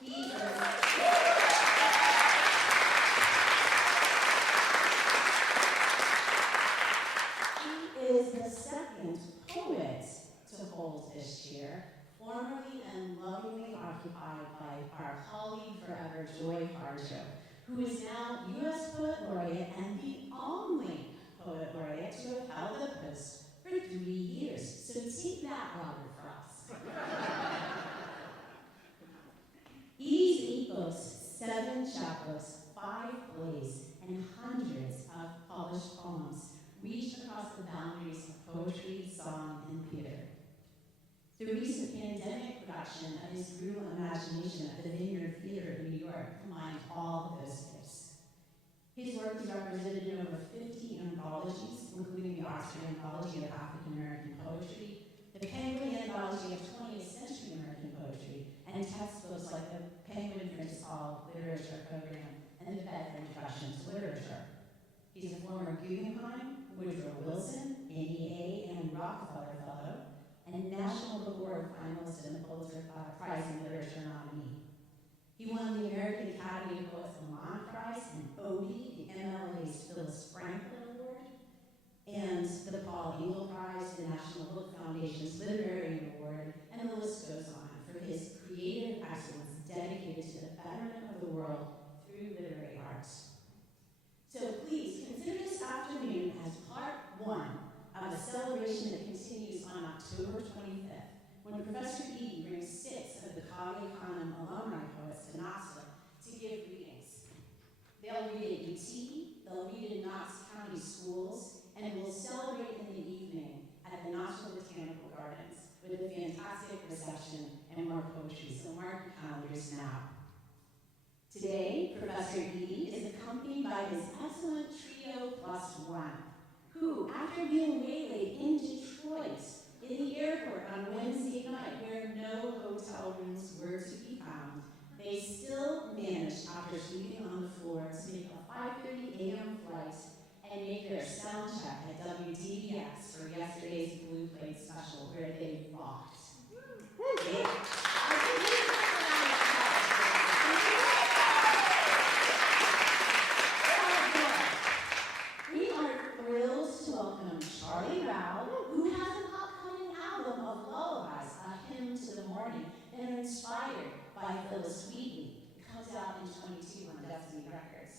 He is the second poet to hold this chair, formerly and lovingly occupied by our colleague forever, Joy Harjo, who is now U.S. Poet Laureate and the only Poet Laureate to have held the post for 3 years. So take that, Robert Frost. Eady's 8 books, 7 chapbooks, 5 plays, and hundreds of published poems reached across the boundaries of poetry, song, and theater. The recent pandemic production of his brutal imagination at the Vineyard Theater in New York combined all of those gifts. His work is represented in over 50 anthologies, including the Oxford Anthology of African American Poetry, the Penguin Anthology of 20th Century American Poetry, and textbooks like the Penguin Prentice Hall Literature Program and the Bedford Introduction to Literature. He's a former Guggenheim, Woodrow Wilson, NEA, and Rockefeller Fellow, and National Book Award finalist and Pulitzer Prize in Literature nominee. He won the American Academy of Poets Lamont Prize and Odie, the MLA's Phyllis Franklin Award, and the Paul Engel Prize, the National Book Foundation's Literary Award, and the list goes on for his creative excellence dedicated to the betterment of the world through literary arts. So please consider this afternoon as part 1 of a celebration that continues on October 25th, when Professor Eady brings 6 of the Kage Khanum alumni poets to Knoxville to give readings. They'll read at UT, they'll read in Knox County schools, and we'll celebrate in the evening at the Knoxville Botanical Gardens with a fantastic reception and more poetry, so mark your calendars now. Today, Professor Eady is accompanied by his excellent trio +1, who, after being waylaid in Detroit, in the airport on Wednesday night, where no hotel rooms were to be found, they still managed, after sleeping on the floor, to make a 5:30 a.m. flight and make their sound check at WDBX for yesterday's Blue Plate special, where they rocked. Yeah. We are thrilled to welcome Charlie Rao, who has an upcoming album of lullabies, A Hymn to the Morning, that are inspired by Phyllis Wheatley. It comes out in 22 on Destiny Records.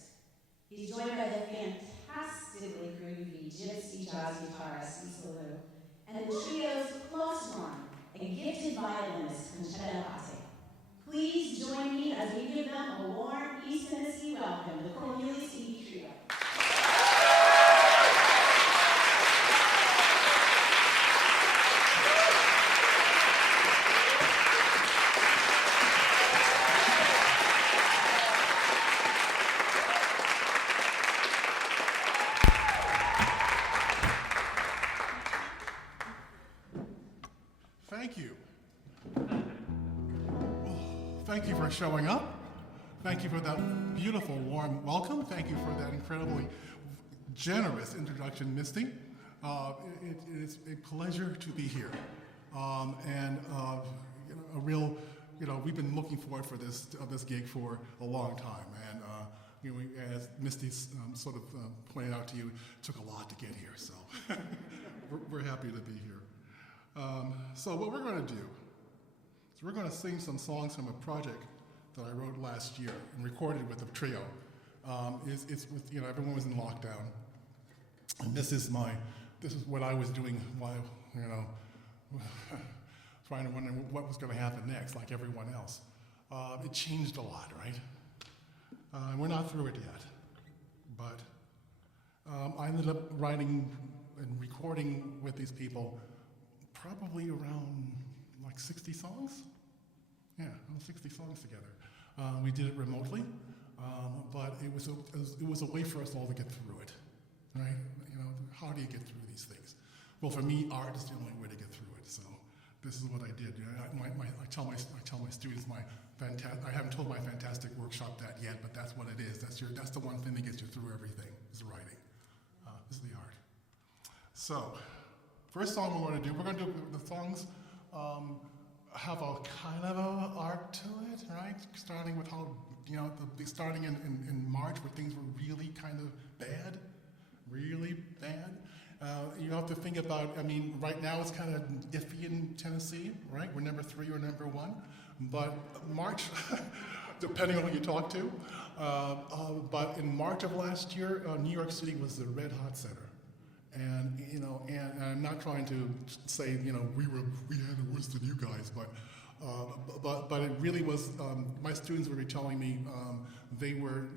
He's joined by the fantastically groovy gypsy jazz guitarist Lisa Lou, and the trio's +1, a gifted violinist, Conchetta Pase. Please join me as we give them a warm East Tennessee welcome, the Cornelius Eady Trio. Thank you. Thank you for showing up. Thank you for that beautiful, warm welcome. Thank you for that incredibly generous introduction, Misty. It is a pleasure to be here. A real, we've been looking forward for this gig for a long time. And as Misty sort of pointed out to you, it took a lot to get here. So we're happy to be here. So what we're going to do is we're going to sing some songs from a project that I wrote last year and recorded with the trio. It's with, everyone was in lockdown, and this is what I was doing while, trying to wonder what was going to happen next, like everyone else. It changed a lot, right? We're not through it yet, but I ended up writing and recording with these people probably around like 60 songs. Yeah, 60 songs together. We did it remotely, but it was a way for us all to get through it, right? How do you get through these things? Well, for me, art is the only way to get through it. So this is what I did. I tell my students I haven't told my fantastic workshop that yet, but that's what it is. That's the one thing that gets you through everything is writing. This is the art. So. First song we're going to do the songs have a kind of an arc to it. starting with how, starting in March where things were really kind of bad, really bad. You have to think about, right now it's kind of iffy in Tennessee, right? We're number 3 or number 1. But March, depending on who you talk to, but in March of last year, New York City was the red hot center. And, and I'm not trying to say, we had it worse than you guys, but it really was, my students were telling me they were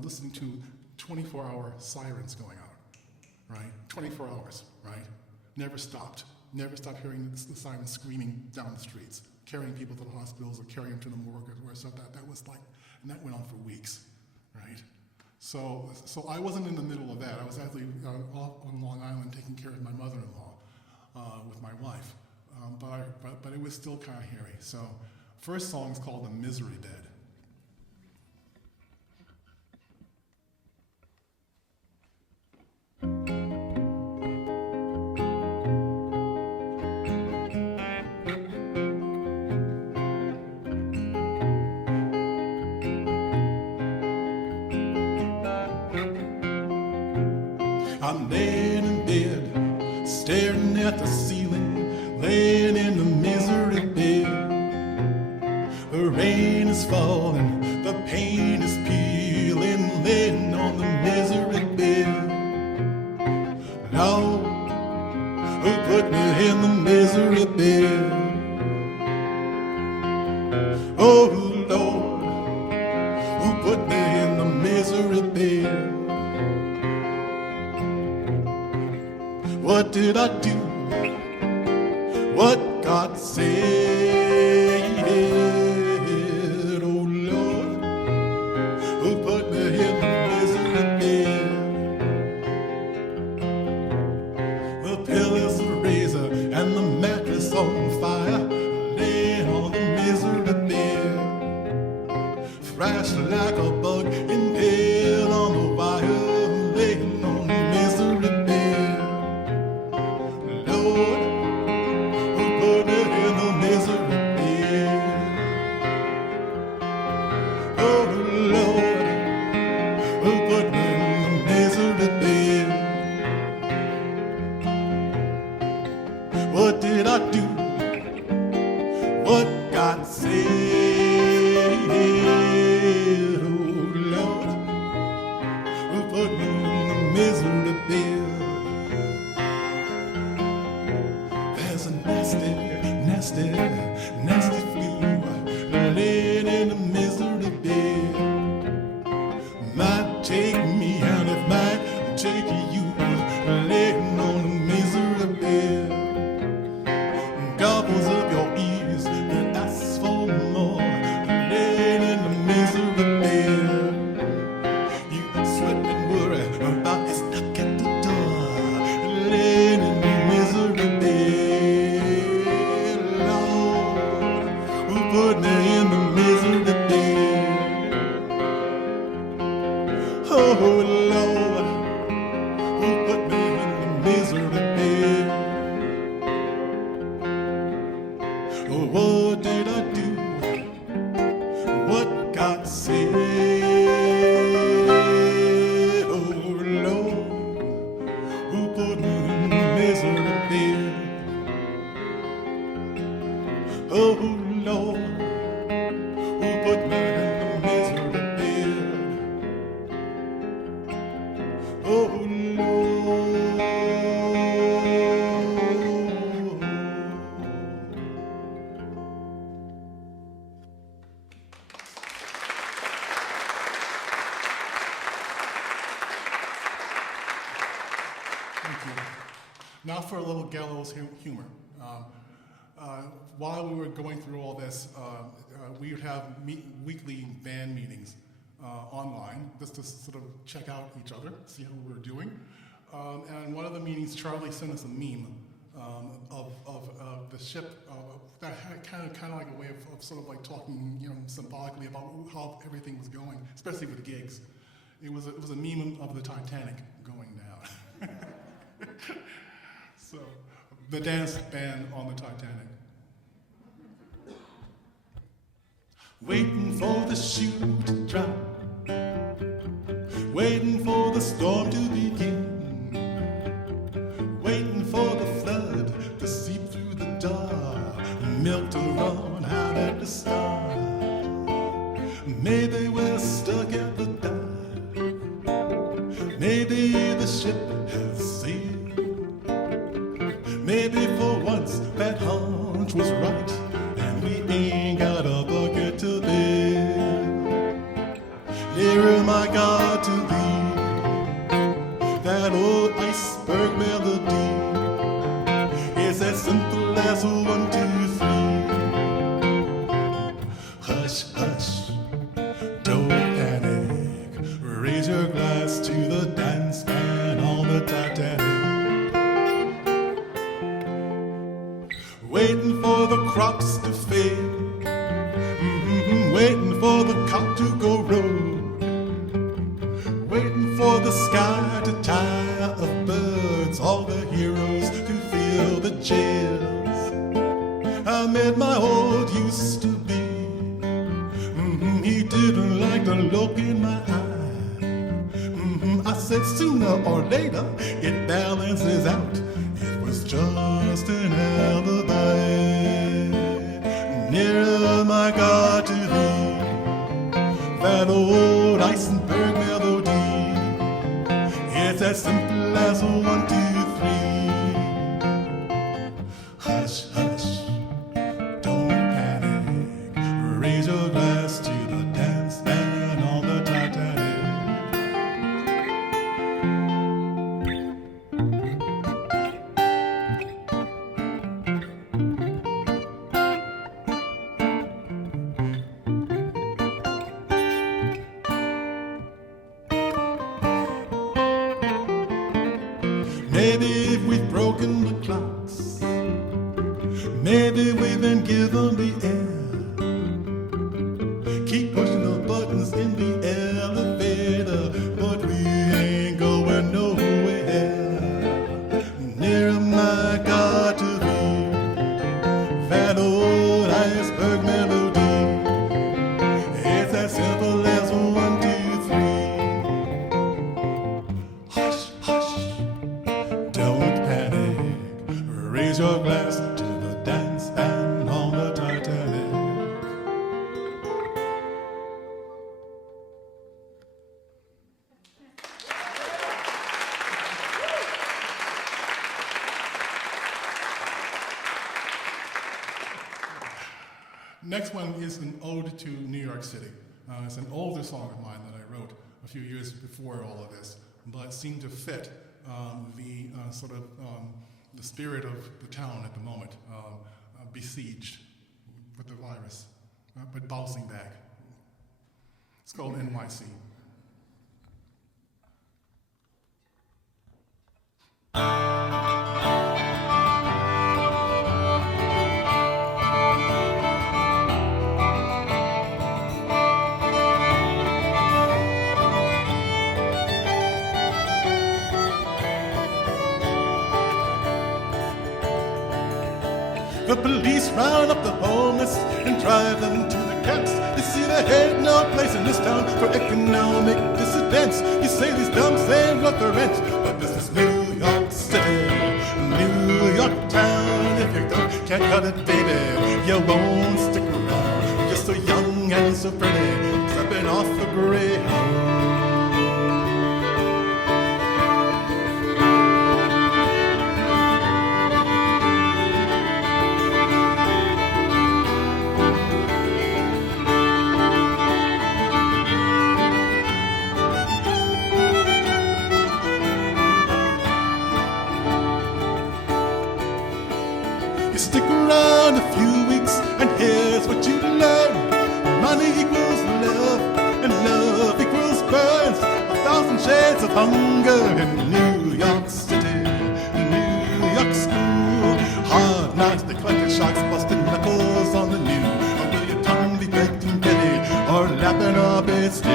listening to 24-hour sirens going out, right? 24 hours, right? Never stopped hearing the sirens screaming down the streets, carrying people to the hospitals or carrying them to the morgue or stuff. That was like, and that went on for weeks, right? So I wasn't in the middle of that. I was actually off on Long Island taking care of my mother-in-law with my wife. But it was still kind of hairy. So first song is called The Misery Bed. I'm laying in bed, staring at the ceiling, laying in the misery bed. The rain is falling, the pain is peeling, laying on the misery bed. Lord, who put me in the misery bed? Oh Lord, who put me in the misery bed? What did I do? What God said? Oh Lord, who put me in the misery bed? The pillows of razor and the mattress on fire, laying on the misery bed. Thrashed like a bug in hell on the wire, laying on the misery bed. What did I do? What God said? Oh Lord, who put me in the misery bed? There's a nasty, nasty flu laying in the misery bed. Might take me and it might take you, laying on the misery bed. Gobbles up your ears and asks for more, laying in the misery bed. You sweat and worry about his knock at the door, laying in the misery bed. Lord, who put me in the misery bed? Oh Lord, who put me in the misery bed? What did I do? What God said? Oh Lord, who put me in the misery bed? Oh Lord, who put me in the misery bed? Oh Lord. Now for a little gallows humor. While we were going through all this, we would have weekly band meetings online just to sort of check out each other, see how we were doing. And one of the meetings, Charlie sent us a meme of the ship that had kind of like a way of sort of like talking, symbolically about how everything was going, especially with gigs. It was a meme of the Titanic going down. So, the dance band on the Titanic. waiting for the shoe to drop, waiting for the storm to begin, waiting for the flood to seep through the door, milk to run out at the start. Maybe we're stuck at the dock, maybe the ship has sailed, maybe for once that hunch was right, and we ain't got a bucket to bail. Nearer, my God, to thee, that old iceberg melody is as simple as 1, 2, 3. Hush, hush, don't panic. Raise your glass to the dance band on the Titanic. Waiting for the crops to fail, waiting for the cock to go rogue, waiting for the sky to tire of birds, all the heroes to fill the jails. I met my old used to be, he didn't like the look in my eye. I said sooner or later it balances out, it was just an alibi. Nearer, my God, to thee, that old iceberg melody, it's as simple as 1, 2, 3. Hush, hush, don't panic. Raise your glass to the dance band on the Titanic. Maybe we've broken the clocks, maybe we've been given the air. Keep pushing the buttons in the elevator, but we ain't going nowhere. Nearer, my God, to thee, that old iceberg melody, it's as simple as 1, 2, 3. Hush, hush, don't panic. Raise your glass to the dance band on the Titanic. Next one is an ode to New York City. It's an older song of mine that I wrote a few years before all of this, but seemed to fit the sort of the spirit of the town at the moment, besieged with the virus, but bouncing back. It's called NYC. The police round up the homeless and drive them to the camps. You see, there ain't no place in this town for economic dissidents. You say these dumps ain't worth the rent, but this is New York City, New York town. If you can't cut it, baby, you won't stick around. You're so young and so pretty, stepping off the Greyhound. Stick around a few weeks and here's what you learn. Money equals love and love equals burns. 1,000 shades of hunger in New York City, New York school. Hard knocks, neglected sharks, busting knuckles on the new. Or will your tongue be baked in pity or lapping up its due?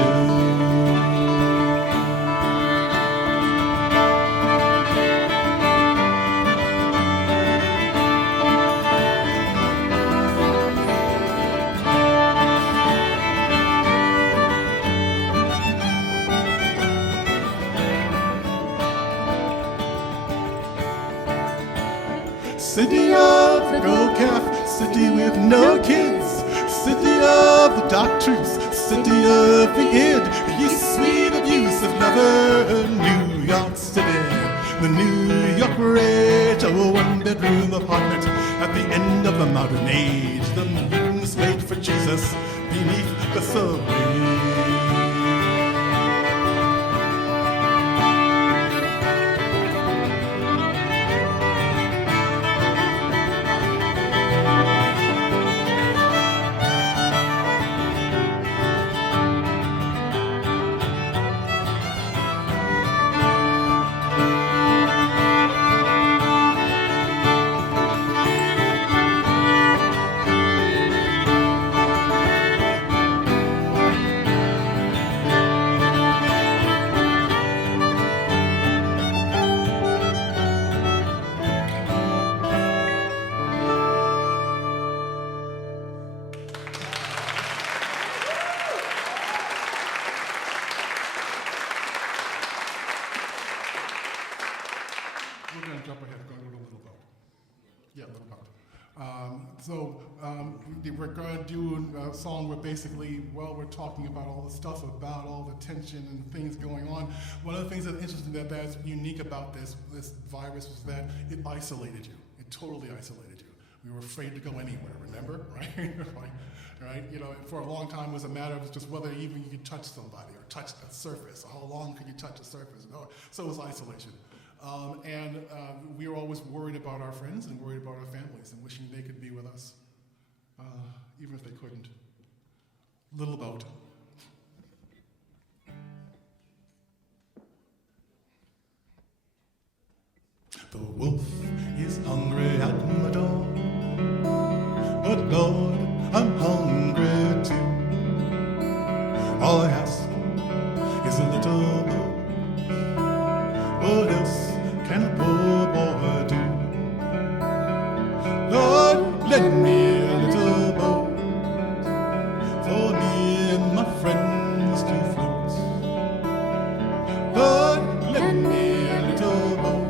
City of the gold calf, city with no kids, city of the dark truths, city of the id, ye sweet abusive lover, New York City, the New York rage, a one-bedroom apartment at the end of the modern age. The mutants wait for Jesus beneath the subway. We're going to jump ahead, go to a little boat. Yeah, little boat. We're going to do a song where basically, we're talking about all the stuff, about all the tension and things going on. One of the things that's interesting that's unique about this virus was that it isolated you. It totally isolated you. We were afraid to go anywhere, remember? Right? You know, for a long time it was a matter of just whether even you could touch somebody or touch a surface. How long could you touch a surface? So it was isolation. We were always worried about our friends and worried about our families and wishing they could be with us, even if they couldn't. Little boat. The wolf is hungry at my door, but Lord, I'm hungry too. All I ask is a little boat. What else can a poor boy do? Lord, lend me a little boat for me and my friends to float. Lord, lend me a little boat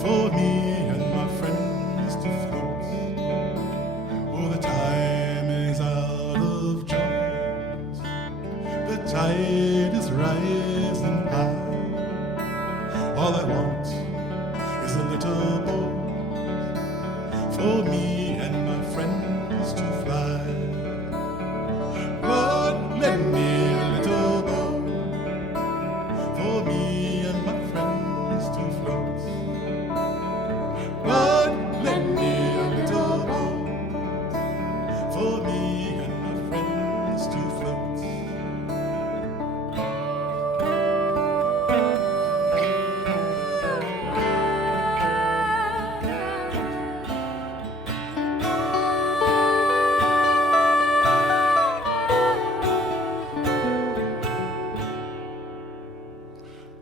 for me and my friends to float. Oh, the time is out of joint, the tide is rising high. All I want is a little boat for me and my friends to fly. Lord, lend me a little boat for me and my friends to float. Lord, lend me a little boat for me and my friends to float.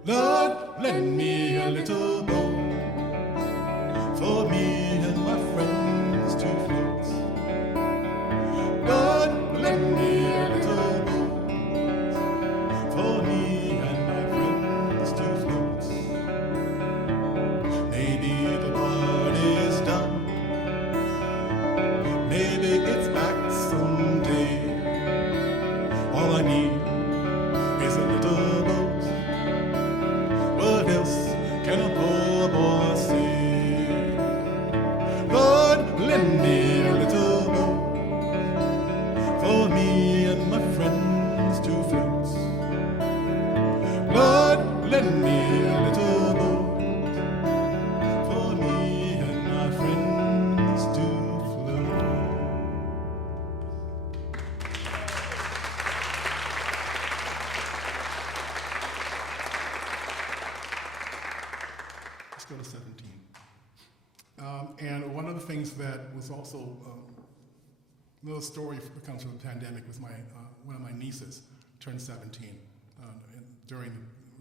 Lord, lend me a little boat for me and my friends to float. Lord, lend me a little boat for me and my friends to float. Maybe the party's done, maybe it's back someday. All I need is a little boat. What else can a poor boy say? Lord, lend me a little boat for me and my friends to float. Lord, lend me a little boat for me and my friends to float. Let's go to 17. And one of the things that was also a little story that comes from the pandemic was one of my nieces turned 17 during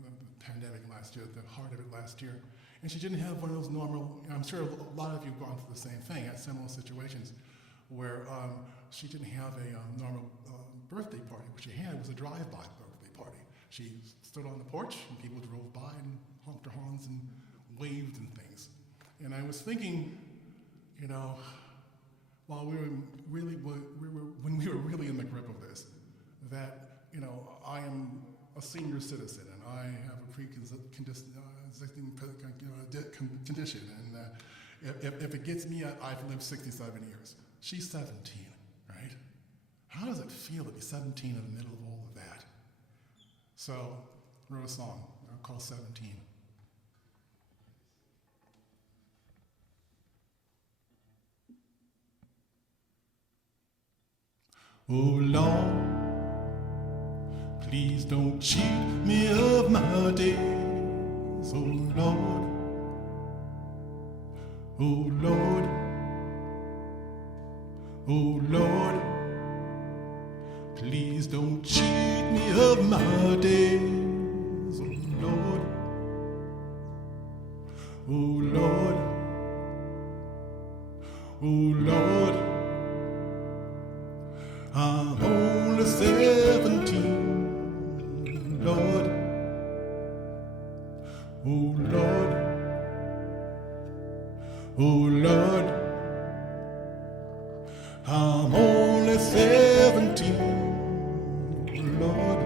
the pandemic last year, the heart of it last year. And she didn't have one of those normal, I'm sure a lot of you have gone through the same thing, had similar situations where she didn't have a normal birthday party. What she had was a drive-by birthday party. She stood on the porch and people drove by and honked their horns and waved and things. And I was thinking, you know, while when we were really in the grip of this, that, you know, I am a senior citizen and I have a pre-existing condition, and if it gets me, I've lived 67 years. She's 17, right? How does it feel to be 17 in the middle of all of that? So I wrote a song called 17. Oh Lord, please don't cheat me of my days. Oh Lord, oh Lord, oh Lord, please don't cheat me of my days. Oh Lord, oh Lord, oh Lord, I'm only 17, Lord. Oh Lord, oh Lord, I'm only 17, Lord.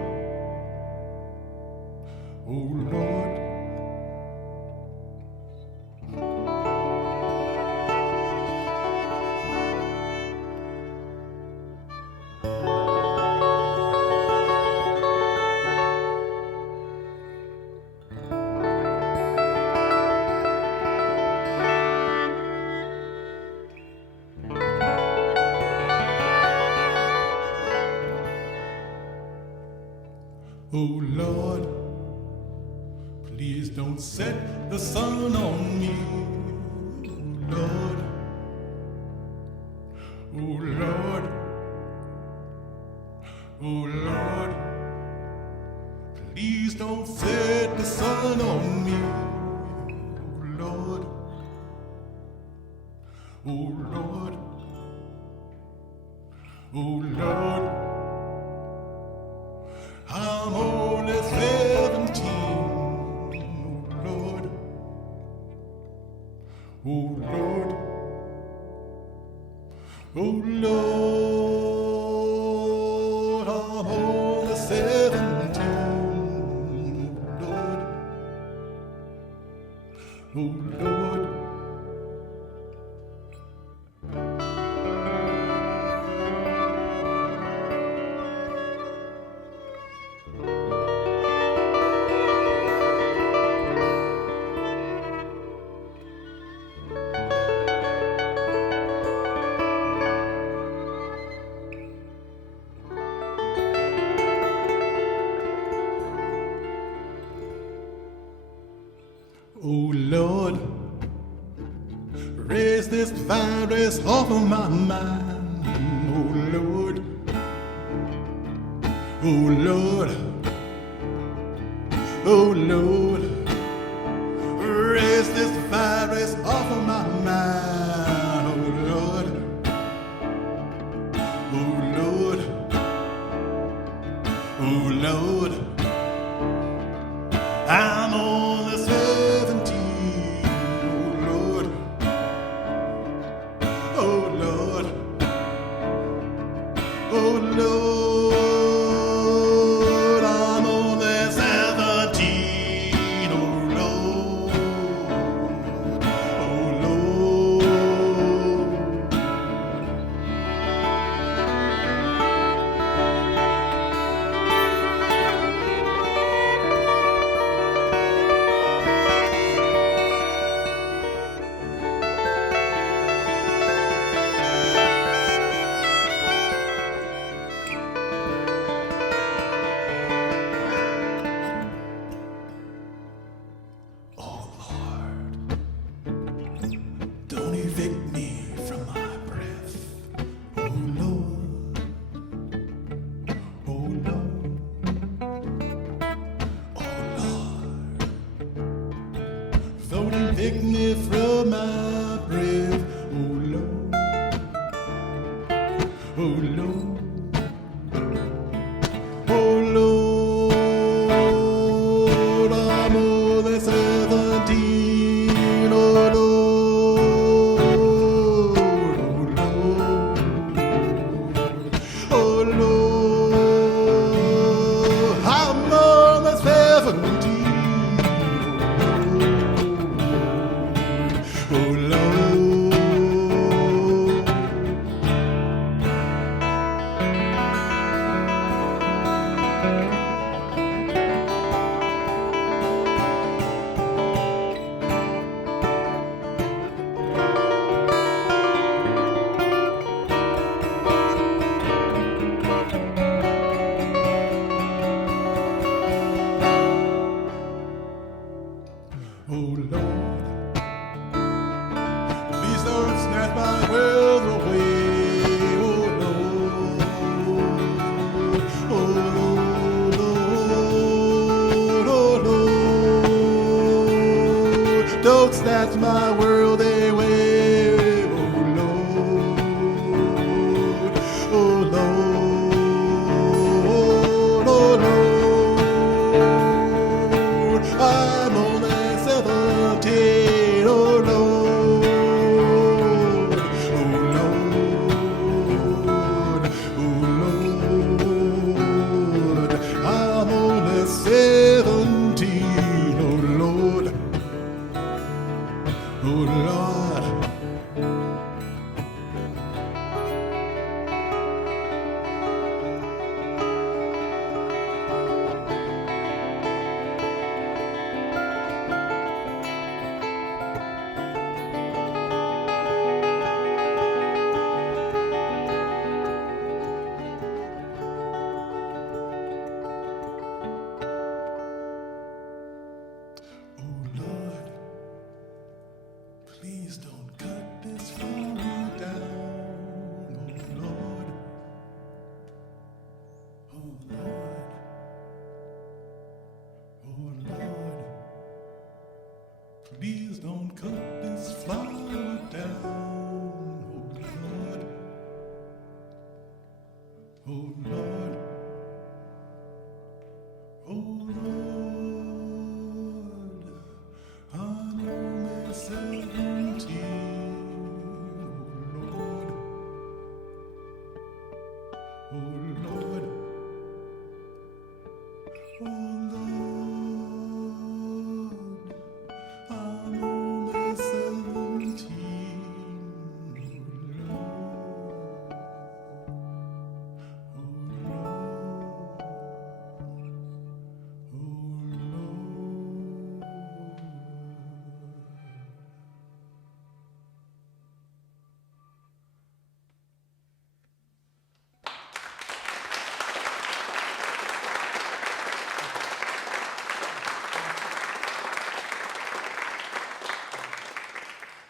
Oh Lord. Oh Lord, please don't set the sun on me. Oh Lord, oh Lord, oh Lord, please don't set the sun on me. Oh Lord, oh Lord, oh Lord, I'm only 17, oh Lord, oh Lord, oh Lord, I'm only 17, oh Lord, oh Lord. Oh Lord, raise this virus off of my mind. Oh Lord, oh Lord, oh Lord, raise this virus off of my mind. Oh Lord, oh Lord, oh Lord, I'm only 17, oh Lord, oh Lord, oh Lord, I'm only 17, oh Lord, oh Lord. Oh Lord, don't evict me from my breath. Oh Lord, oh Lord, oh Lord, don't evict me from my breath. Oh Lord, oh Lord. Oh Lord, I'm only 17, oh Lord. floats, that's my world away. Oh Lord, oh Lord, oh Lord, I'm only 17. Oh Lord, oh Lord, oh Lord, I'm only 17. Oh Lord, oh Lord. Oh Lord, please don't cut this flower down. Oh Lord, oh Lord, oh Lord, please don't cut this flower down. Oh Lord, oh Lord, oh Lord, I'm only 17. Oh Lord, oh Lord, I'm only 17. Oh Lord, oh Lord.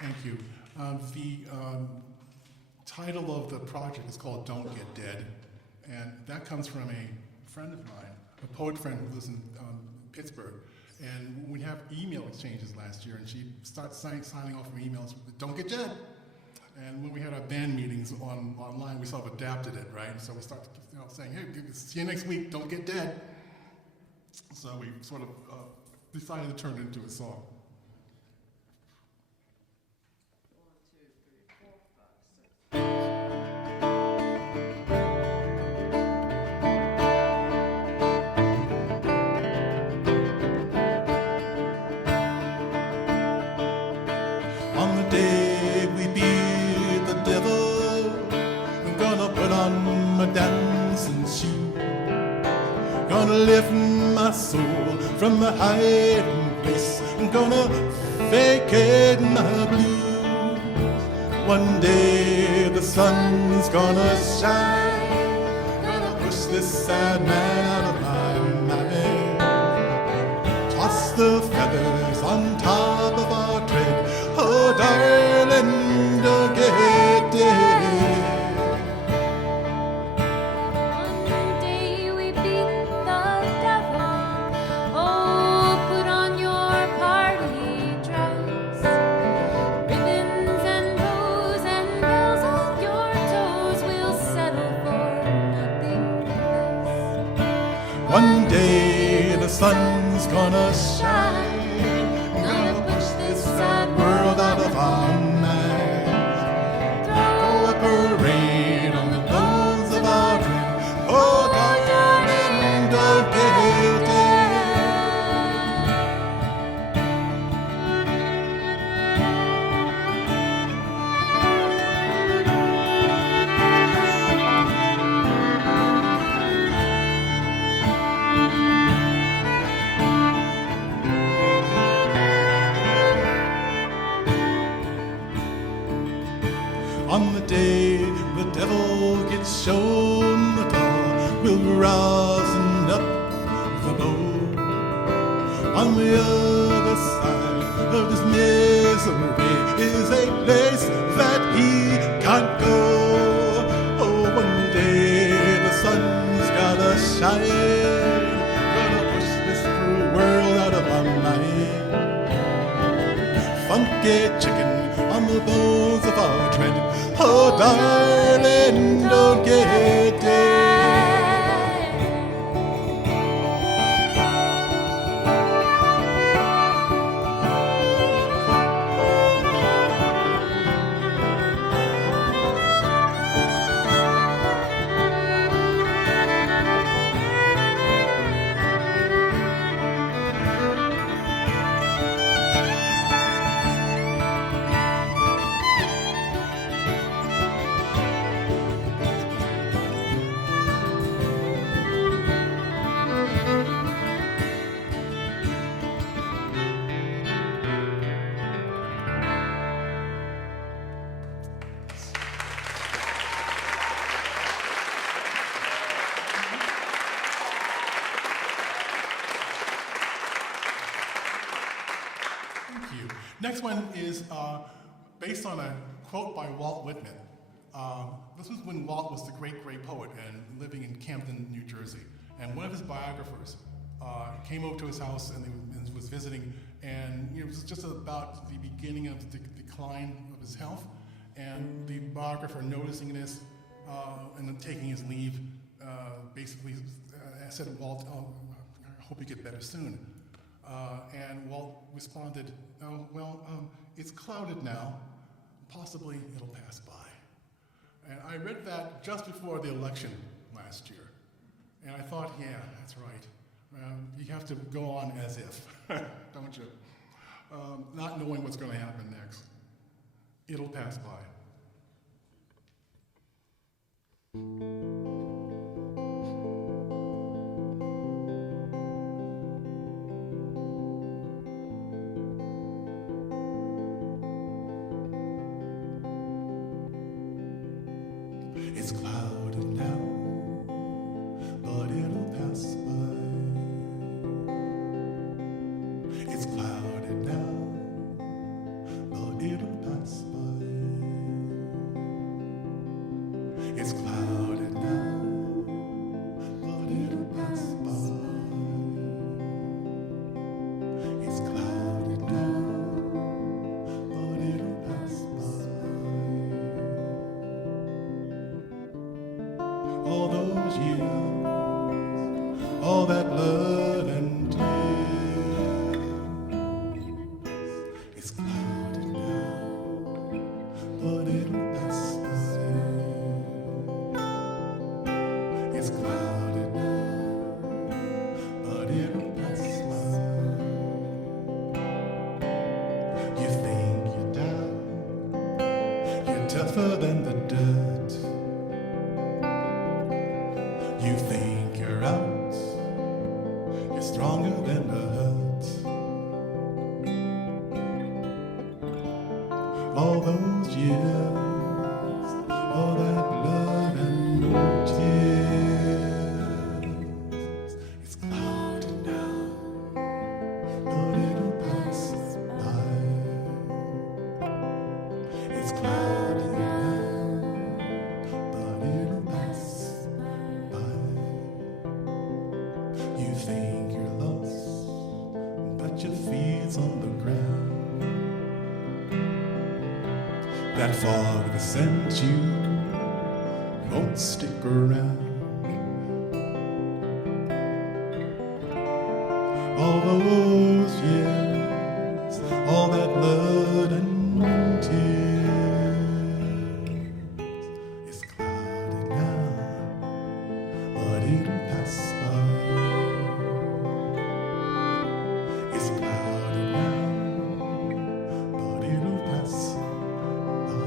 Thank you. The title of the project is called Don't Get Dead, and that comes from a friend of mine, a poet friend who lives in Pittsburgh. And we have email exchanges last year, and she starts signing off her emails, "Don't get dead." And when we had our band meetings online, we sort of adapted it, right? So we started saying, "Hey, see you next week, don't get dead." So we sort of decided to turn it into a song. On the day we beat the devil, I'm gonna put on my dancing shoe. Gonna lift my soul from the hiding place. I'm gonna vacate my blues. One day the sun's gonna shine. Gonna push this sad man out of my mind. Toss the feathers on top of our tread. Oh, darling, don't get dead. One day we beat the devil. Oh, put on your party dress. Ribbons and bows and bells on your toes. We'll settle for nothing less. One day the sun's gonna shine. Gonna push this sad World out of our minds. Throw a parade on the bones of our dream. Oh, darling, don't get dead. On the day the devil gets shown the door, we'll rosin up the bow. On the other side of this misery is a place that he can't go. Oh, one day the sun's gotta shine. Gonna push this cruel world out of our mind. get chicken on the bones of our tread. Oh, darling, don't get dead. Next one is based on a quote by Walt Whitman. This was when Walt was the great, great poet and living in Camden, New Jersey. And one of his biographers came over to his house and was visiting, and it was just about the beginning of the decline of his health. And the biographer, noticing this and then taking his leave, basically said, "Walt, I hope you get better soon." And Walt responded, "Oh, well, it's clouded now. Possibly it'll pass by." And I read that just before the election last year. And I thought, yeah, that's right. You have to go on as if, don't you? Not knowing what's going to happen next. It'll pass by. It's clouded now, but it'll pass by. It's clouded now, but it'll pass by. It's clouded now, but it'll pass by. It's clouded now, but it'll pass by. All those years, all that blood and tears, it's clouded now, but it'll pass by. It's clouded now, but it'll pass by. You think you're down, you're tougher than the dirt. You think you're out, you're stronger than the hurt. All those years, all that blood and tears, it's clouded now, but it'll pass by. It's clouded now, but it'll pass by. You think you're lost, but your feet's on the ground. That fog that sent you won't stick around. All those years, all that blood and tears, it's clouded now, but it'll pass by. It's clouded now, but it'll pass by.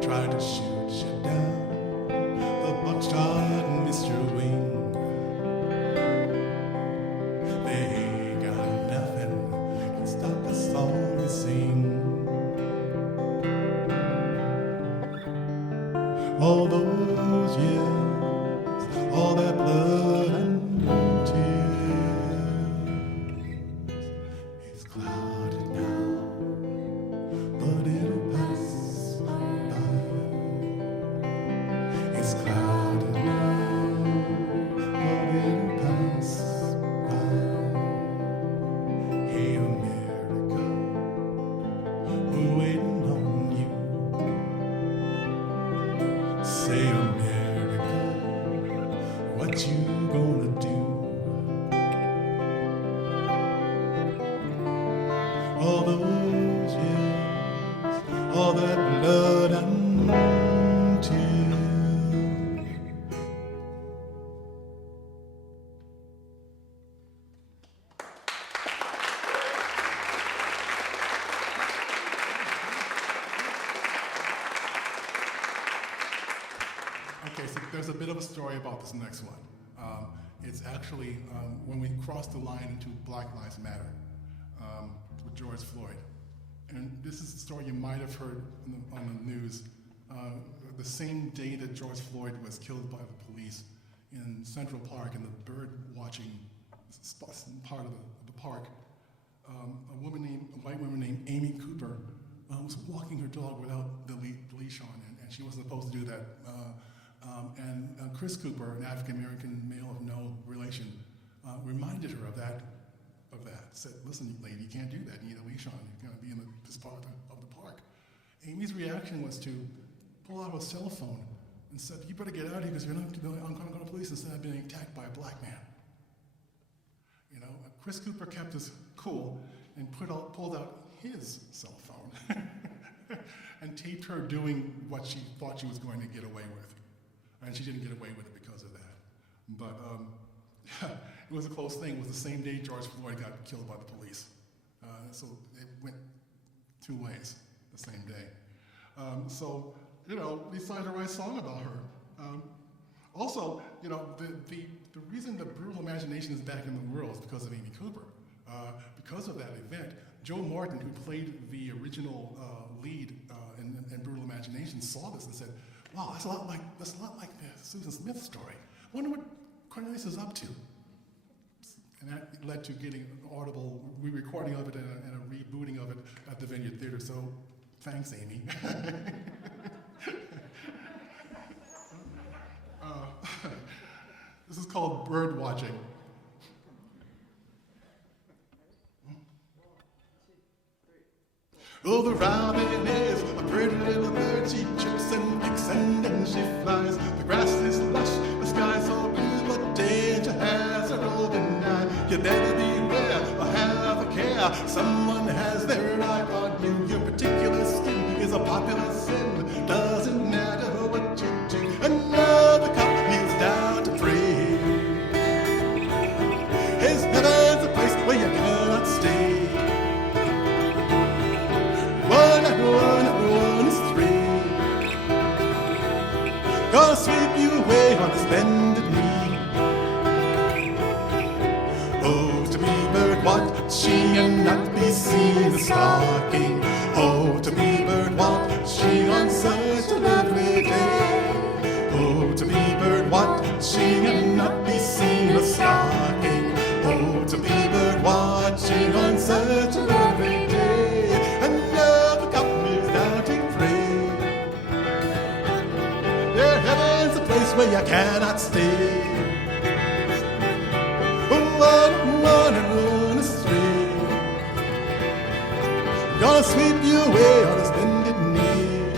Try to shoot you down, the buckshot missed your wing. what you gonna do? All those years, all that blood and tears. Okay, so there's a bit of a story about this next one. It's actually when we crossed the line into Black Lives Matter with George Floyd. And this is a story you might have heard on the news. The same day that George Floyd was killed by the police in Central Park in the bird watching part of the park, a white woman named Amy Cooper was walking her dog without the leash on, and she wasn't supposed to do that. And Chris Cooper, an African-American male of no relation, reminded her of that. Said, listen, lady, you can't do that. You need a leash on. You're going to be in this part of the park. Amy's reaction was to pull out her cell phone and said, you better get out of here because I'm going to go to police instead of being attacked by a black man. You know, Chris Cooper kept his cool and pulled out his cell phone and taped her doing what she thought she was going to get away with. And she didn't get away with it because of that. But it was a close thing. It was the same day George Floyd got killed by the police. So it went two ways the same day. So, you know, we decided to write a song about her. Also, you know, the reason the brutal imagination is back in the world is because of Amy Cooper. Because of that event, Joe Martin, who played the original lead in Brutal Imagination, saw this and said, wow, that's a lot like the Susan Smith story. I wonder what Cornelius is up to. And that led to getting an audible re-recording of it and a rebooting of it at the Vineyard Theater. So thanks, Amy. This is called Bird Watching. Oh, the robin is a pretty little bird. She chirps and picks and then she flies. The grass is lush, the sky's so blue, but danger has a roving eye. You better beware or have a care. Someone has their eye on you. Your particular skin is a popular sin. Doesn't matter what you do. Another cop kneels down to pray. His heaven's a place where you cannot stay. One is three. Gonna sweep you away on his bended knee. Oh, to be bird watching and not be seen stalking. Oh, to be bird watching on such a lovely day. Oh, to be bird watching and not be seen stalking. Oh, to be bird watching on such a lovely day. Where you cannot stay. One astray. Gonna sweep you away on his bended knee.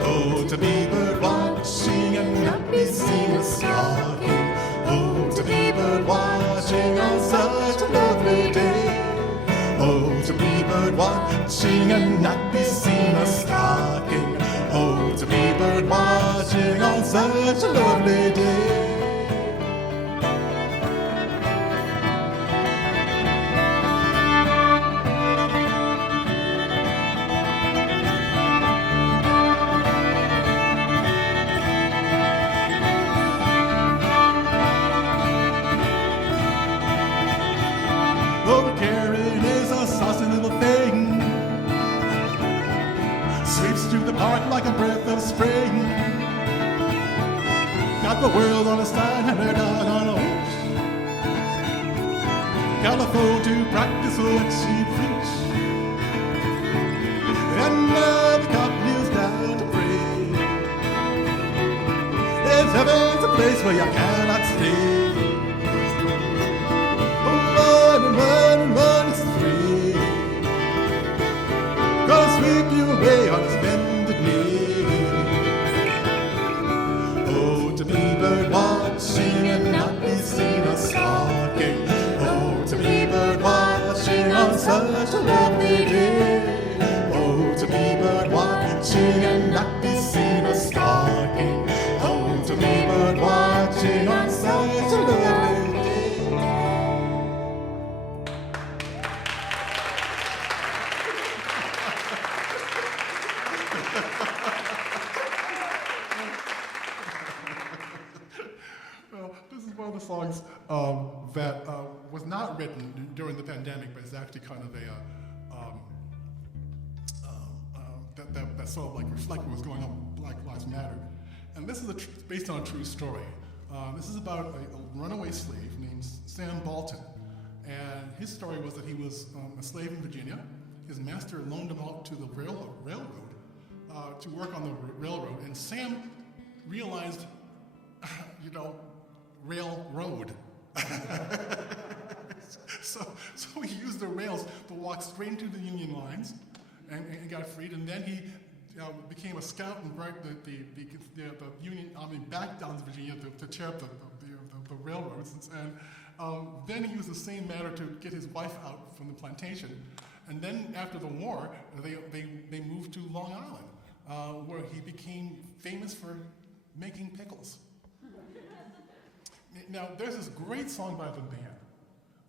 Oh, to be bird watching and not be seen stalking. Oh, to be bird watching on such a lovely day. Oh, to be bird watching and not be seen stalking. Oh, to be bird watching on such a lovely day. Oh, the Karen is a saucy little thing. Sweeps through the park like a breath of spring. Got the world on a style and her dog on a leash. Got a fool to practice what she preach. And now the cop kneels down to pray. There's heaven's a place where you cannot stay. One is three. Gonna sweep you away on his bended knee. Oh, to be bird watching and not be seen a stalking. Oh, to be bird watching on such a lovely day. Oh, to be bird watching and not be seen a stalking. Oh, to be bird watching on such a lovely day. Well, this is one of the songs that was not written during the pandemic, but it's actually kind of that sort of like reflect what was going on with Black Lives Matter. And this is based on a true story. This is about a runaway slave named Sam Bolton. And his story was that he was a slave in Virginia. His master loaned him out to the railroad to work on the railroad. And Sam realized, railroad. so he used the rails to walk straight into the Union lines and got freed. And then he became a scout and brought the Union Army back down to Virginia to tear up the railroads. And then he used the same manner to get his wife out from the plantation. And then after the war, they moved to Long Island, where he became famous for making pickles. Now, there's this great song by the band,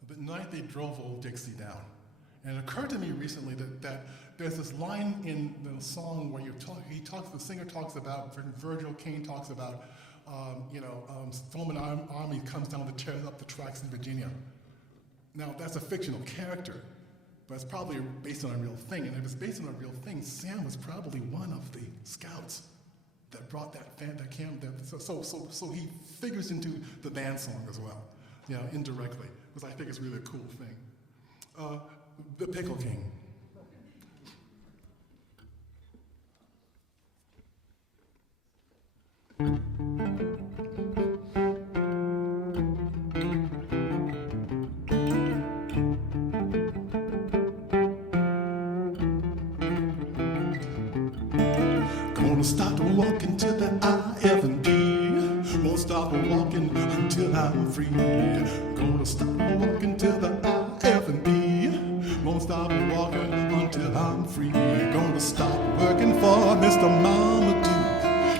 "The Night They Drove Old Dixie Down." And it occurred to me recently that there's this line in the song where the singer talks about, Virgil Caine talks about, Simone army comes down to tear up the tracks in Virginia. Now, that's a fictional character, but it's probably based on a real thing. And if it's based on a real thing, Sam was probably one of the scouts that brought that camp. So he figures into the band song as well, indirectly, because I think it's really a cool thing. The Pickle King. Gonna start walking to the I-F-D. Won't stop walking until I'm free. Gonna start walking to the I-F-D. Won't stop walking until I'm free. Gonna stop working for Mr. Marmaduke.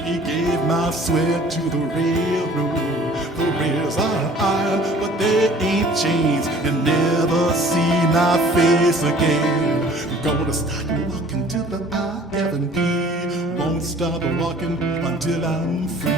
He gave my sweat to the railroad. The rails are iron, but they ain't chains. You'll never see my face again. Gonna start walking to the I-F-D. Won't stop walking until I'm free.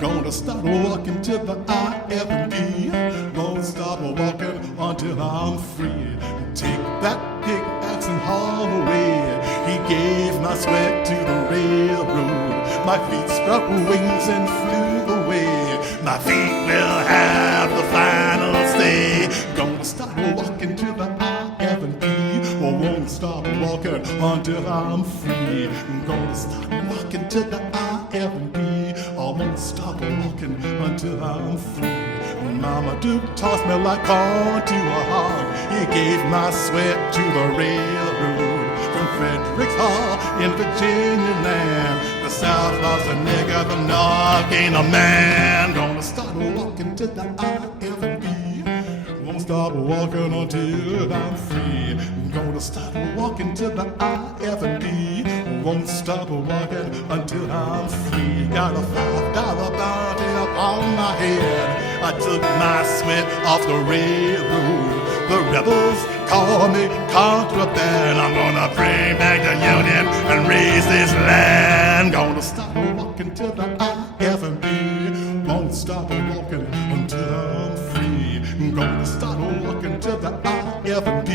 Gonna start walking to the I-F-D. Won't stop walking until I'm free. Take that pickaxe and haul away. He gave my sweat to the railroad. My feet sprout wings and flew away. My feet will have the final say. Gonna start walking to the I-F-D. Won't stop walking until I'm free. Gonna start walking to the I-F-D. I won't stop walking until I'm free. Mama Duke tossed me like corn to a hog. He gave my sweat to the railroad. From Frederick's Hall in Virginia land. The South lost a nigger, the North ain't a man. Gonna start walking to the I-F-D. Won't stop walking until I'm free. Gonna start walking to the I-F-D. Won't stop walking until I'm free. Got a $5 bounty up on my head. I took my sweat off the railroad. The rebels call me contraband. I'm gonna bring back the union and raise this land. Gonna stop walking to the I-F-D. Won't stop walking until I'm free. Gonna start walking to the I-F-D.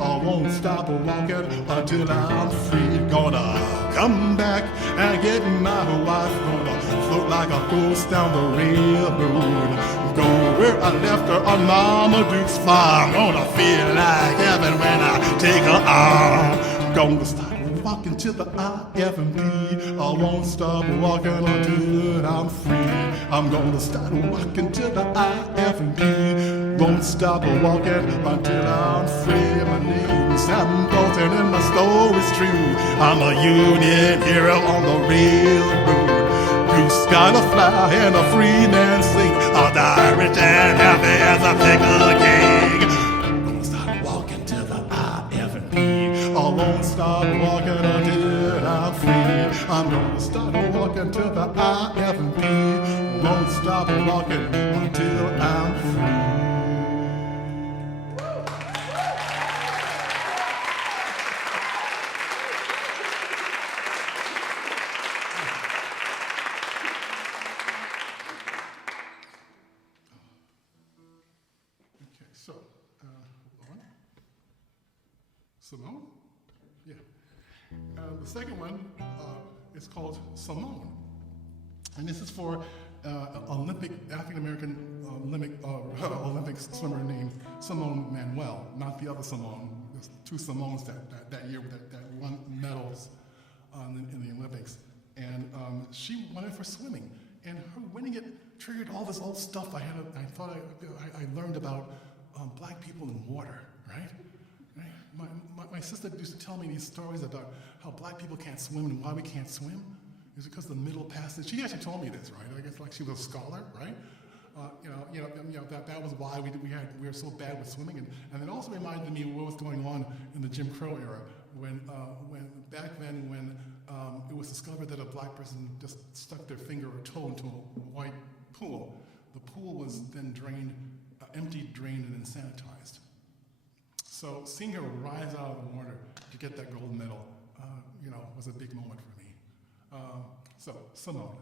I won't stop walking until I'm free. Gonna come back and get my wife. Gonna float like a ghost down the railroad. Go where I left her on Mama Duke's farm. Gonna feel like heaven when I take her arm. Gonna start walking to the I-F-D. I won't stop walking until I'm free. I'm gonna start walking to the I-F-D. Won't stop walking until I'm free. My name's Sam Bolton and my story's true. I'm a Union hero on the railroad. goose gotta fly and a free man sing. I'll die rich and happy as a pickle king. Gonna start walking to the I-F-P. I won't stop walking until I'm free. I'm gonna start walking to the I-F-P. Won't stop walking until I'm free. Okay, so, hold on. Simone? Yeah. The second one is called Simone. And this is for African American Olympic swimmer named Simone Manuel, not the other Simone. There's two Simones that year that won medals in the Olympics. And she won it for swimming. And her winning it triggered all this old stuff I learned about black people in water, right? My sister used to tell me these stories about how black people can't swim and why we can't swim. Is it because the Middle Passage? She actually told me this, right? I guess like she was a scholar, right? That was why we were so bad with swimming, and it also reminded me of what was going on in the Jim Crow era when back then when it was discovered that a black person just stuck their finger or toe into a white pool. The pool was then drained, emptied, drained, and then sanitized. So seeing her rise out of the water to get that gold medal, was a big moment for me. So, Simone.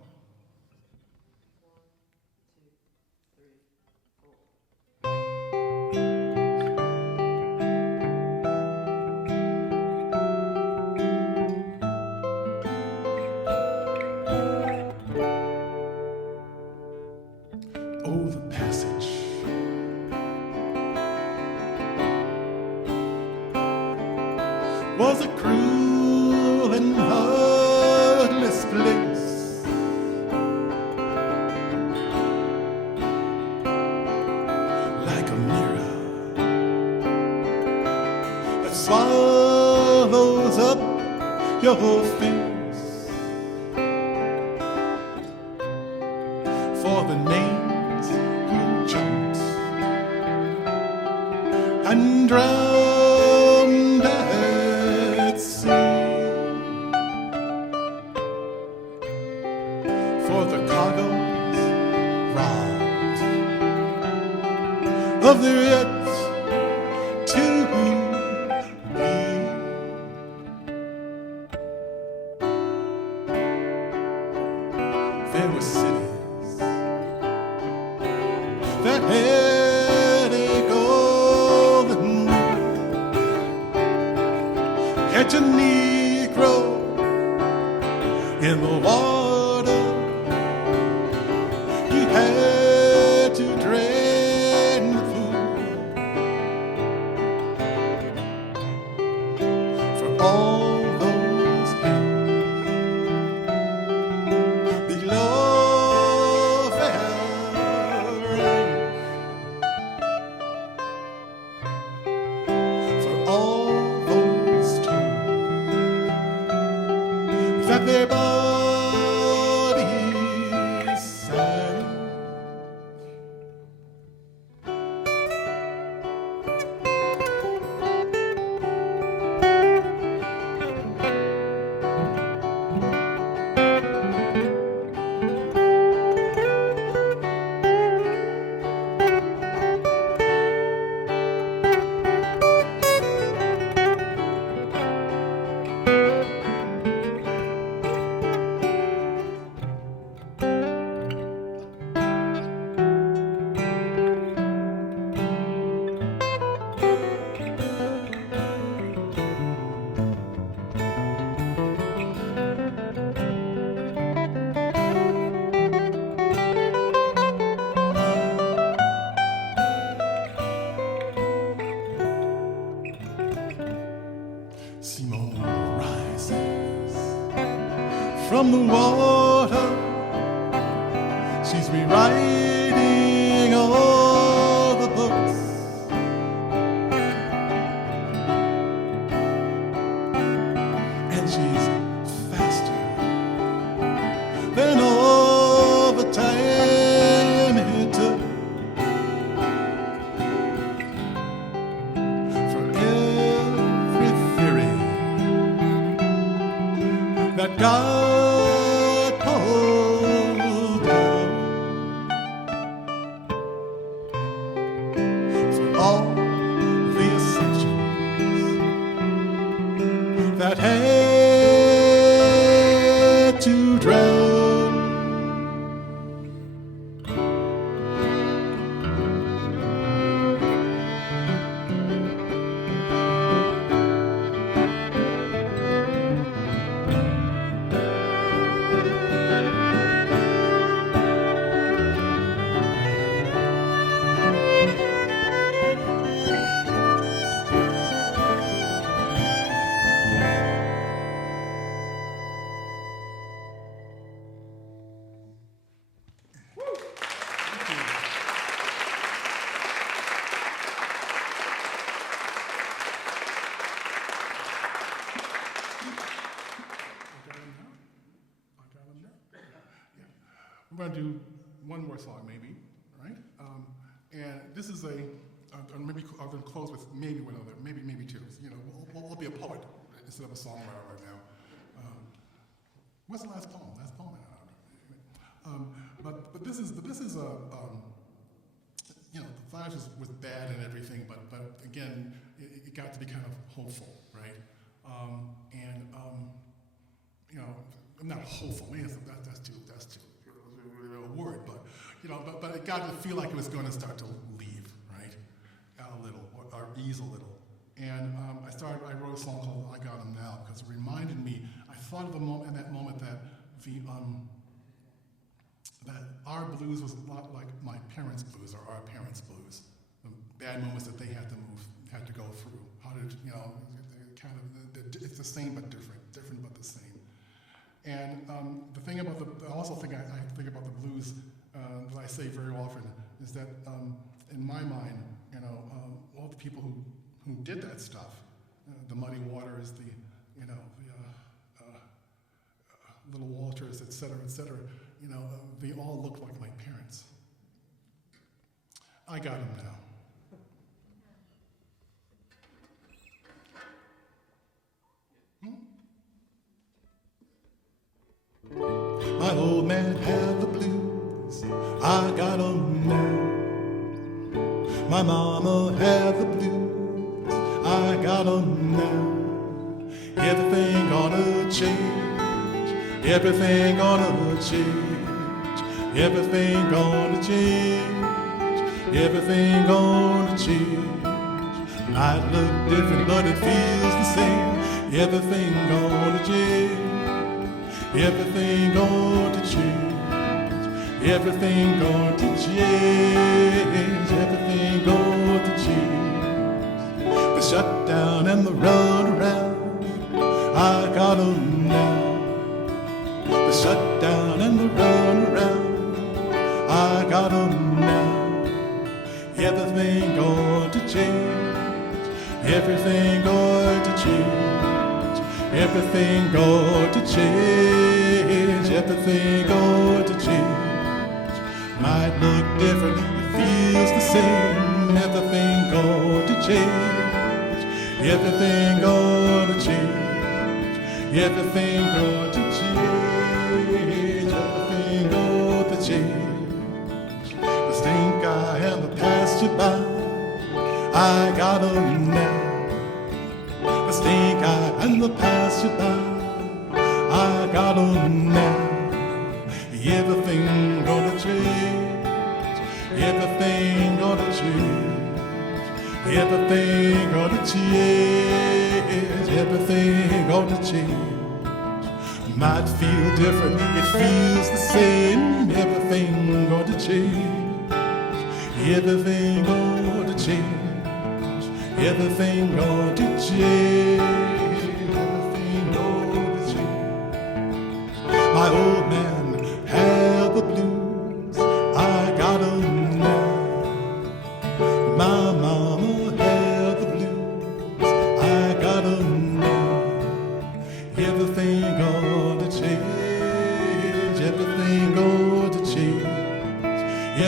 Oh, the passage. Was a cruel and heartless place. Like a mirror that swallows up your face. For the names who jumped and drowned at sea. For the cargoes robbed of their yet to be. There were cities that had a golden rule. Catch a Negro in the water, you had to drain the pool. For all those hills below their rank, for all those tombs that their bodies sank. Simone rises from the water. She's rewriting all the books. And she's faster than all to do one more song, maybe, right? And this is or maybe I'm going to close with maybe one other, maybe two. You know, we'll be a poet instead of a songwriter right now. What's the last poem? But this is you know, the Flash was bad and everything, but again, it got to be kind of hopeful, right? You know, I'm not hopeful. Man, that's too a word, but you know, but it got to feel like it was going to start to leave, right? Out a little, or ease a little. And I wrote a song called "I Got 'Em Now" because it reminded me. I thought of in that moment that that our blues was a lot like my parents' blues or our parents' blues. The bad moments that they had to go through. How did, you know, kind of, it's the same but different but the same. And the thing about I think about the blues that I say very often is that in my mind, you know, all the people who did that stuff, the Muddy Waters, the Little Walters, et cetera, you know, they all look like my parents. I got them now. My old man had the blues, I got 'em now. My mama had the blues, I got 'em now. Everything gonna change. Everything gonna change. Everything gonna change. Everything gonna change. Might look different, but it feels the same. Everything gonna change. Everything gonna change. Everything gonna change. Everything gonna change. The shutdown and the run around, I got 'em now. The shutdown and the run around, I got 'em now. Everything going to change. Everything going to change. Everything going to change. Everything going to change. Might look different, it feels the same. Everything going to change. Everything going to change. Everything going to change. Everything going to change. The stink eye and the pasture by, I got 'em now. The stink eye and the pasture by, I got 'em now. Everything gonna change. Everything gonna change. Everything gonna change. Everything gonna change. Might feel different, it feels the same. Everything gonna change. Everything gonna change. Everything gonna change. Everything gonna change. My old man had the blues, I got 'em now. My mama had the blues, I got 'em now. Everything gonna change. Everything gonna change.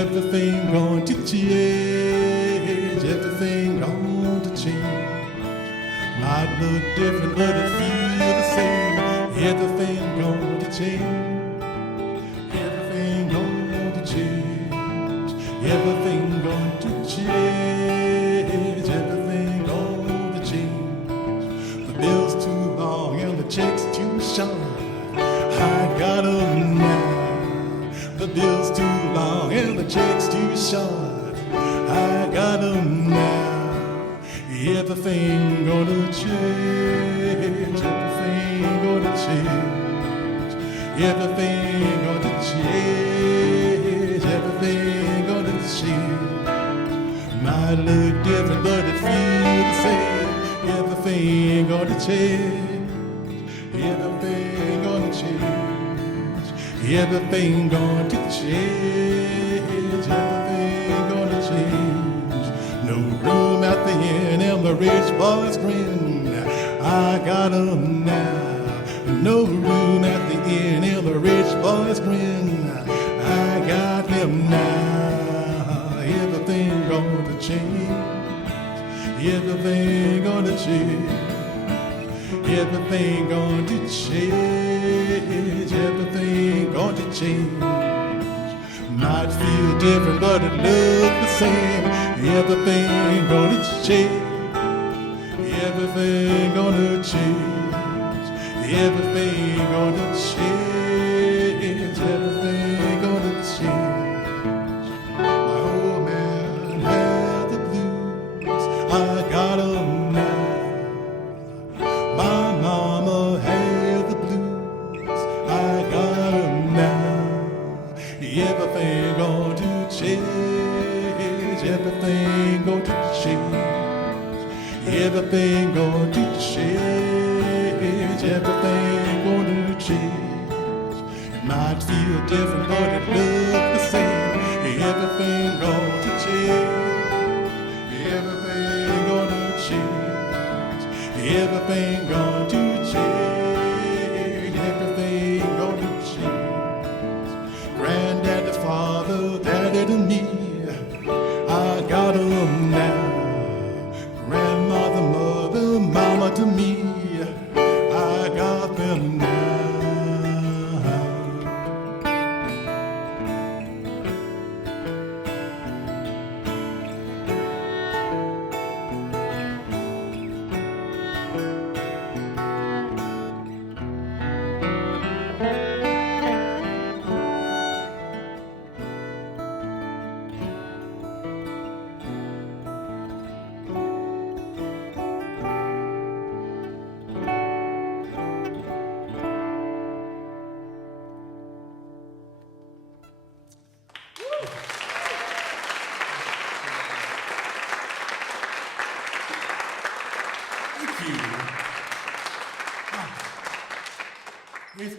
Everything gonna change. Everything gonna change. Might look different, but it feel the same. Everything gonna change. Everything gonna change. Everything gonna change. Everything gonna change. The bill's too long and the check's too short. I got 'em now. The bill's too long and the check's too short. I got 'em now. Everything gonna change. Everything gonna change. Everything gonna change. Everything gonna change. Might look different, but it feels the same. Everything gonna change. Everything gonna change. Everything gonna change. Everything gonna change. No room at the inn and the rich boys grin. I got 'em now. No room at the inn and the rich boys grin. I got him now. Everything gonna change. Everything gonna change. Everything going to change. Everything going to change. Might feel different, but it look the same. Everything going to change. Everything gonna change. Everything gonna change. Everything gonna change. My old man had the blues. I got 'em now. My mama had the blues. I got 'em now. Everything gonna change. Everything gonna change. Everything going to change. Everything going to change. It might feel different, but it look the same. Everything going to change. Everything going to change. Everything going to change. Everything going to change. Granddaddy, father, daddy to me. I got 'em now. Grandmother, mother, mama to me, I got them now.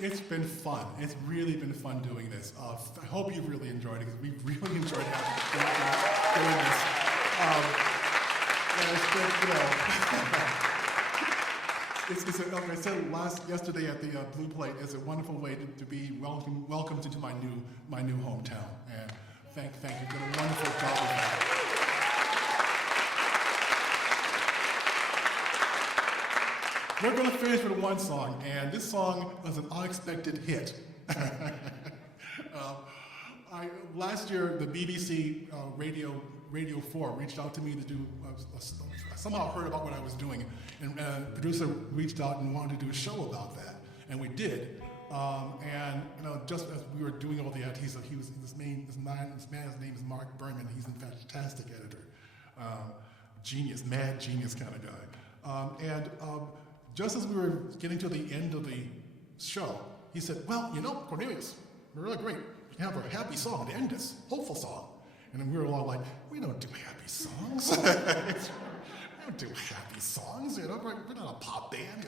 It's been fun. It's really been fun doing this. I hope you've really enjoyed it, because we've really enjoyed doing this. And it's been, like I said yesterday at the Blue Plate, it's a wonderful way to be welcomed into my new hometown. And thank you. You did a wonderful job with that. We're going to finish with one song, and this song was an unexpected hit. Last year, the BBC Radio 4 reached out to me to do, somehow heard about what I was doing, and the producer reached out and wanted to do a show about that, and we did. And just as we were doing all the ads, this man's name is Mark Berman. He's a fantastic editor, genius, mad genius kind of guy. Just as we were getting to the end of the show, he said, "Well, Cornelius, we're really great. We have a happy song to end this, hopeful song." And then we were all like, "We don't do happy songs. We don't do happy songs. We're not a pop band,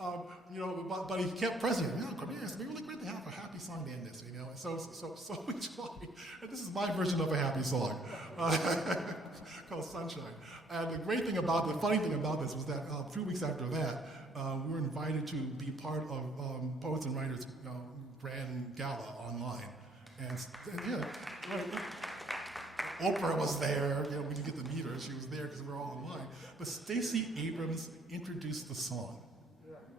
But he kept pressing it. Cornelius, it'd be really great to have a happy song to end this, So we tried. And this is my version of a happy song called "Sunshine." And the funny thing about this was that 2 weeks after that, we were invited to be part of Poets and Writers Grand Gala online. And Oprah was there. We didn't get to meet her. She was there because we were all online. But Stacey Abrams introduced the song,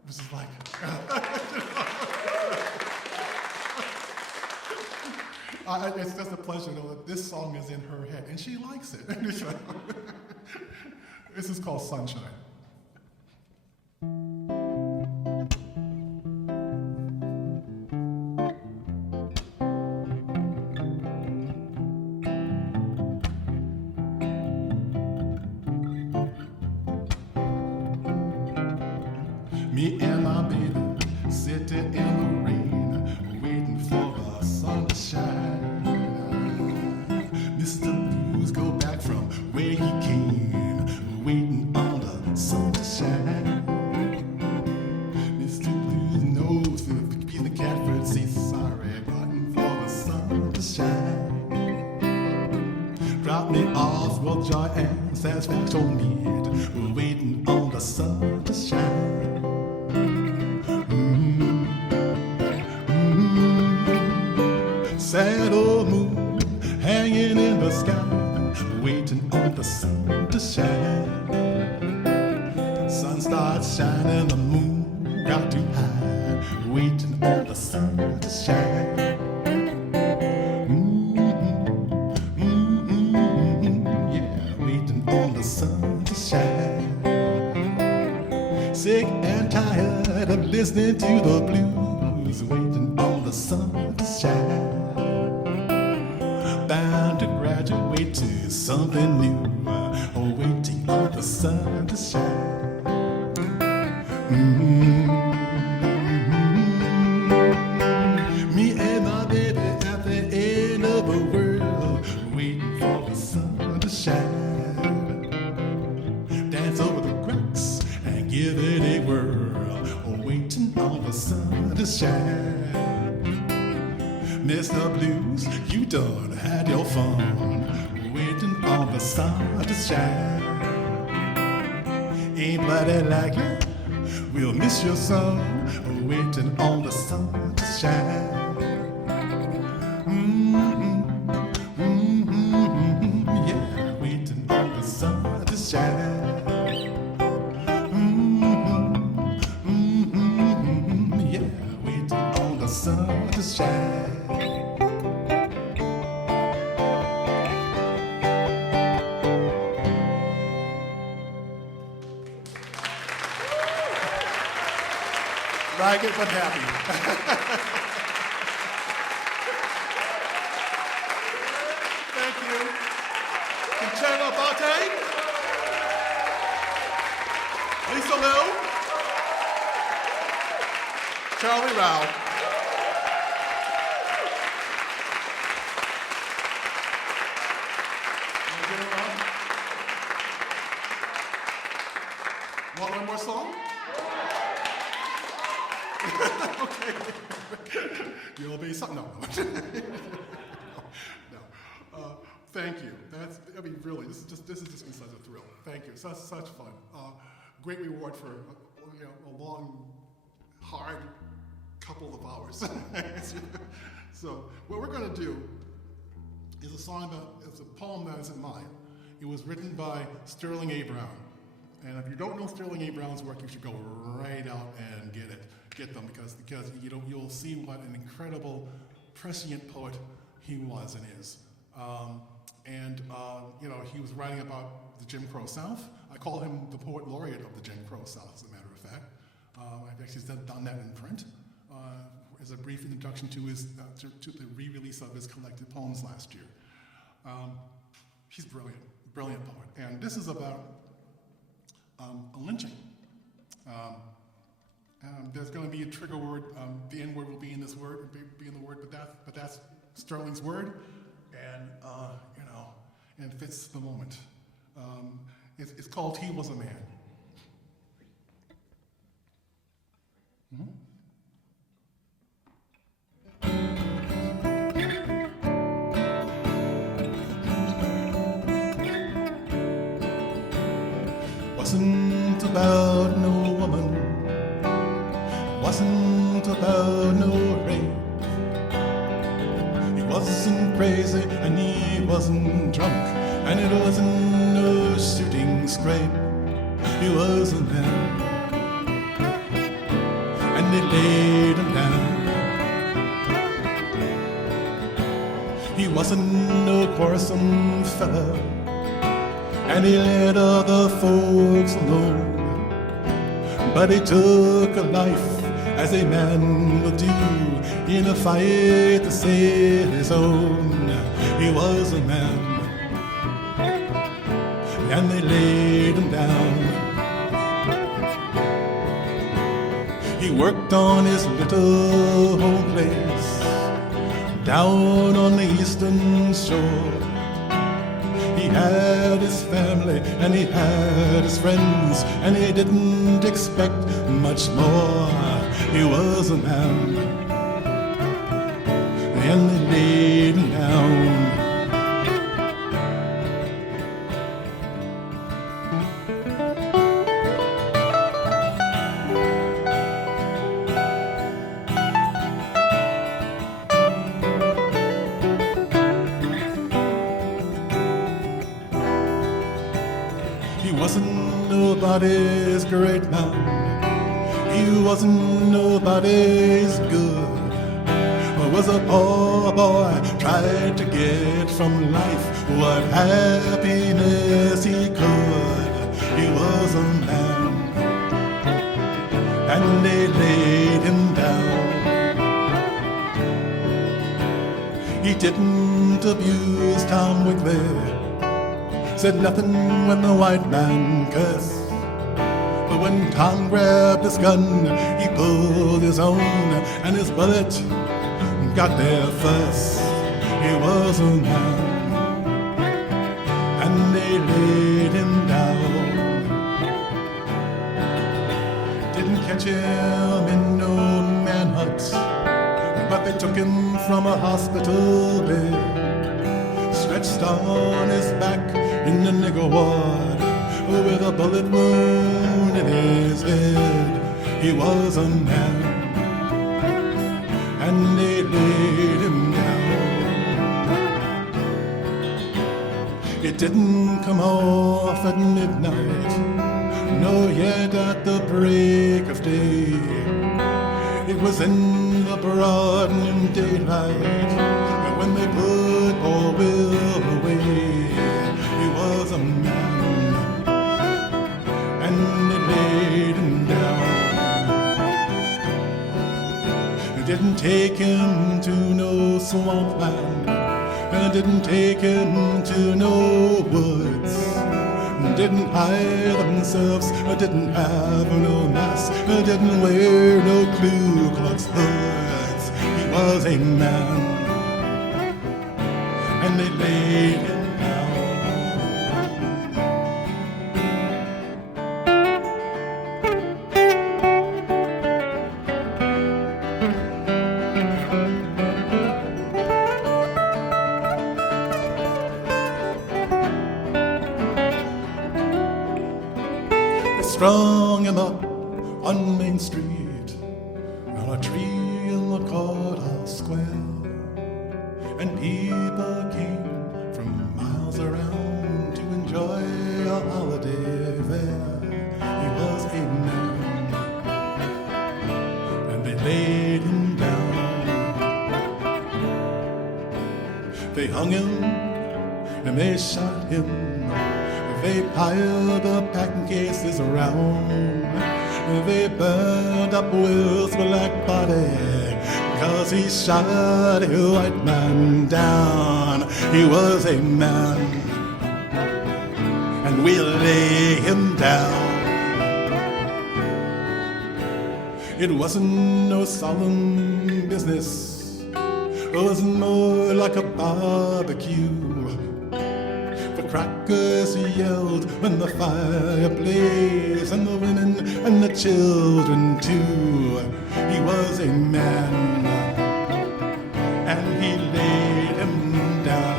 which is like, it's just a pleasure to know that this song is in her head, and she likes it. This is called "Sunshine." Me and my baby sitting in the rain, waiting for the sun to shine. Mr. Blues go back from where he came, waiting on the sun to shine. Mr. Blues knows he's the Catford, say sorry, waiting for the sun to shine. Drop me off with joy and satisfaction meet, waiting on the sun to shine. Sad old moon the sun to shine. Sun starts shining, the moon got to hide, waiting on the sun to shine. Yeah, waiting on the sun to shine. Sick and tired of listening to the blues, waiting on the sun to shine. Bound to graduate to something new, waiting on the sun to shine. Me and my baby at the end of the world, waiting for the sun to shine. Dance over the cracks and give it a whirl, waiting on the sun to shine. Mr. Blues, you done had your fun, waiting on the sun to shine. Anybody like you? We'll miss your son, waiting on the sun to shine. Yeah, waiting on the sun to shine. Yeah, waiting on the sun to shine. Ragged but happy. Thank you. Concerto Abate. Lisa Liu. Charlie Rao. Want one more song? Okay. You'll be something. No. No. Thank you. Really, this has just been such a thrill. Thank you. Such fun. Great reward for a long, hard couple of hours. So what we're going to do is a poem that is in mine. It was written by Sterling A. Brown. And if you don't know Sterling A. Brown's work, you should go right out and get them because you'll see what an incredible prescient poet he was and is. He was writing about the Jim Crow South. I call him the poet laureate of the Jim Crow South, as a matter of fact. I've actually done that in print as a brief introduction to to the re-release of his collected poems last year. He's brilliant poet, and this is about a lynching. There's going to be a trigger word. The N word will be in this word, be in the word, but that's Sterling's word, and and it fits the moment. It's called "He Was a Man." Mm-hmm. Wasn't about no woman, wasn't about no rape. He wasn't crazy and he wasn't drunk, and it wasn't no shooting scrape. He was a man, and they laid him down. He wasn't no quarrelsome fella, and he let other folks alone. But he took a life as a man will do in a fight to save his own. He was a man, and they laid him down. He worked on his little home place down on the eastern shore. He had his family and he had his friends, and he didn't expect much more. He was a man, and they laid him down. wasn't nobody's great man. He wasn't nobody's good. Was a poor boy, tried to get from life what happiness he could. He was a man, and they laid him down. He didn't abuse Tom Wigley, said nothing when the white man cursed. But when Tom grabbed his gun, he pulled his own, and his bullet got there first. He was a man, and they laid him down. Didn't catch him in no manhunt, but they took him from a hospital bed, stretched on his back in the nigger ward with a bullet wound in his head. He was a man, and they laid him down. It didn't come off at midnight, nor yet at the break of day. It was in the broad daylight when they put poor Will away. He was a man, and they laid him down. Didn't take him to no swampland, didn't take him to no woods, didn't hide themselves, didn't have no mask, didn't wear no Ku Klux hoods. He was a man, and they laid him down. Strung him up on Main Street on a tree in the courthouse square, and people came from miles around to enjoy a holiday there. He was a man, and they laid him down. They hung him and they shot him. They piled the packing cases around. They burned up Will's black body, 'cause he shot a white man down. He was a man, and we lay him down. It wasn't no solemn business, it was more like a barbecue. Crackers yelled when the fire blazed, and the women and the children too. He was a man, and he laid him down.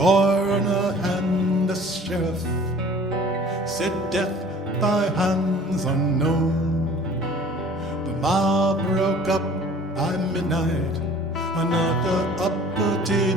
Coroner and the sheriff said death by hands unknown. The mob broke up by midnight, another uppity